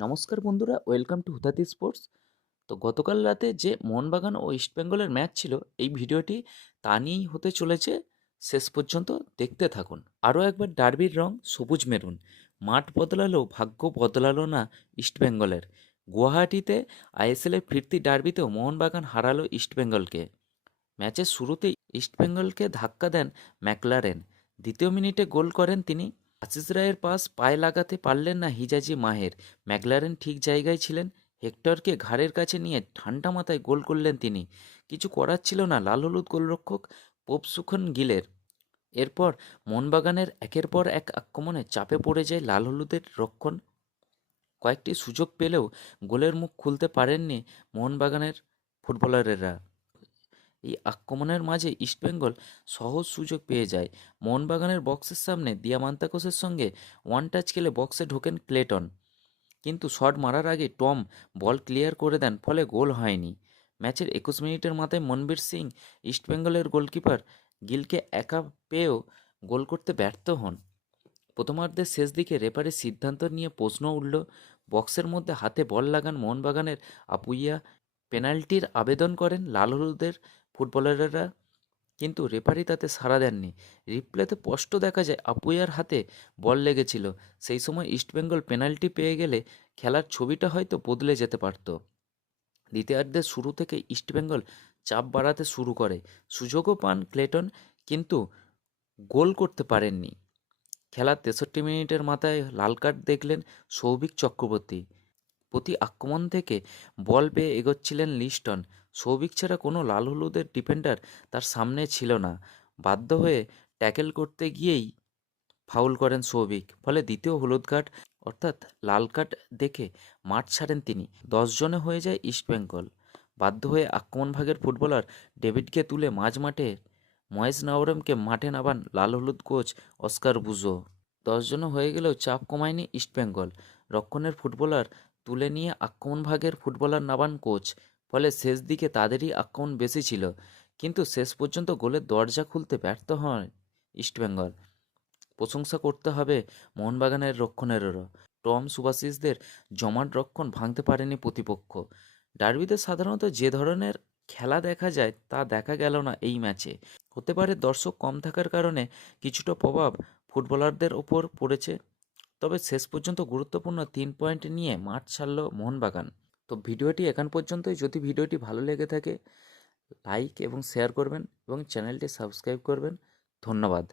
নমস্কার বন্ধুরা, welcome to হুতাতি sports. তো গতকাল রাতে যে মোহনবাগান ও ইস্টবেঙ্গলের ম্যাচ ছিল, এই ভিডিওটি তা নিয়েই হতে চলেছে। শেষ পর্যন্ত দেখতে থাকুন। আরও একবার ডার্বির রং সবুজ মেরুন। মাঠ বদলালেও ভাগ্য বদলালো না ইস্টবেঙ্গলের। গুয়াহাটিতে আইএসএলের ফিরতি ডার্বিতেও মোহনবাগান হারালো ইস্টবেঙ্গলকে। ম্যাচের শুরুতেই ইস্টবেঙ্গলকে ধাক্কা দেন ম্যাকলারেন। দ্বিতীয় মিনিটে গোল করেন তিনি। আশিস রায়ের পাস পায়ে লাগাতে পারলেন না হিজাজি মাহের। ম্যাকলারেন ঠিক জায়গায় ছিলেন। হেক্টরকে ঘাড়ের কাছে নিয়ে ঠান্ডা মাথায় গোল করলেন তিনি। কিছু করার ছিল না লাল হলুদ গোলরক্ষক পোপসুখন গিলের। এরপর মোহনবাগানের একের পর এক আক্রমণে চাপে পড়ে যায় লাল হলুদের রক্ষণ। কয়েকটি সুযোগ পেলেও গোলের মুখ খুলতে পারেননি মোহনবাগানের ফুটবলারেরা। এই আক্রমণের মাঝে ইস্টবেঙ্গল সহজ সুযোগ পেয়ে যায়। মোহনবাগানের বক্সের সামনে দিয়ামান্তাকোসের সঙ্গে ওয়ান টাচ খেলে বক্সে ঢোকেন ক্লেটন, কিন্তু শট মারার আগে টম বল ক্লিয়ার করে দেন, ফলে গোল হয়নি। ম্যাচের 21 মিনিটের মাথায় মনবীর সিং ইস্টবেঙ্গলের গোলকিপার গিলকে একা পেয়েও গোল করতে ব্যর্থ হন। প্রথমার্ধের শেষ দিকে রেফারির সিদ্ধান্ত নিয়ে প্রশ্ন উঠল। বক্সের মধ্যে হাতে বল লাগান মোহনবাগানের আপুইয়া। পেনাল্টির আবেদন করেন লাল হলুদের ফুটবলাররা, কিন্তু রেফারি তাতে সাড়া দেননি। রিপ্লেতে স্পষ্ট দেখা যায় আপুইয়ার হাতে বল লেগেছিল। সেই সময় ইস্টবেঙ্গল পেনাল্টি পেয়ে গেলে খেলার ছবিটা হয়তো বদলে যেতে পারত। দ্বিতীয়ার্ধের শুরু থেকে ইস্টবেঙ্গল চাপ বাড়াতে শুরু করে। সুযোগও পান ক্লেটন, কিন্তু গোল করতে পারেননি। খেলার 63 মিনিটের মাথায় লাল কার্ড দেখলেন সৌভিক চক্রবর্তী। প্রতি আক্রমণ থেকে বল পেয়ে এগোচ্ছিলেন লিস্টন। সৌভিক ছাড়া কোনো লাল হলুদের ডিফেন্ডার তার সামনে ছিল না। বাধ্য হয়ে ট্যাকেল করতে গিয়েই ফাউল করেন সৌভিক, ফলে দ্বিতীয় হলুদ কার্ড অর্থাৎ লাল কার্ড দেখে মাঠ ছাড়েন তিনি। 10 জনে হয়ে যায় ইস্টবেঙ্গল। বাধ্য হয়ে আক্রমণভাগের ফুটবলার ডেভিডকে তুলে মাঝ মাঠে মহেশ নাওরমকে মাঠে নামান লাল হলুদ কোচ অস্কার বুজো। 10 জন হয়ে গেলেও চাপ কমায়নি ইস্টবেঙ্গল। রক্ষণের ফুটবলার তুলে নিয়ে আক্রমণভাগের ফুটবলার নামান কোচ, ফলে শেষ দিকে তাদেরই আক্রমণ বেশি ছিল, কিন্তু শেষ পর্যন্ত গোলের দরজা খুলতে ব্যর্থ হয় ইস্টবেঙ্গল। প্রশংসা করতে হবে মোহনবাগানের রক্ষণেরও। টম সুভাশিসদের জমাট রক্ষণ ভাঙতে পারেনি প্রতিপক্ষ। ডার্বিতে সাধারণত যে ধরনের খেলা দেখা যায় তা দেখা গেল না এই ম্যাচে। হতে পারে দর্শক কম থাকার কারণে কিছুটা প্রভাব ফুটবলারদের ওপর পড়েছে, তবে শেষ পর্যন্ত গুরুত্বপূর্ণ 3 পয়েন্ট নিয়ে মাঠ ছাড়ল মোহনবাগান। তো ভিডিওটি এখান পর্যন্তই। যদি ভিডিওটি ভালো লেগে থাকে লাইক এবং শেয়ার করবেন এবং চ্যানেলটি সাবস্ক্রাইব করবেন। ধন্যবাদ।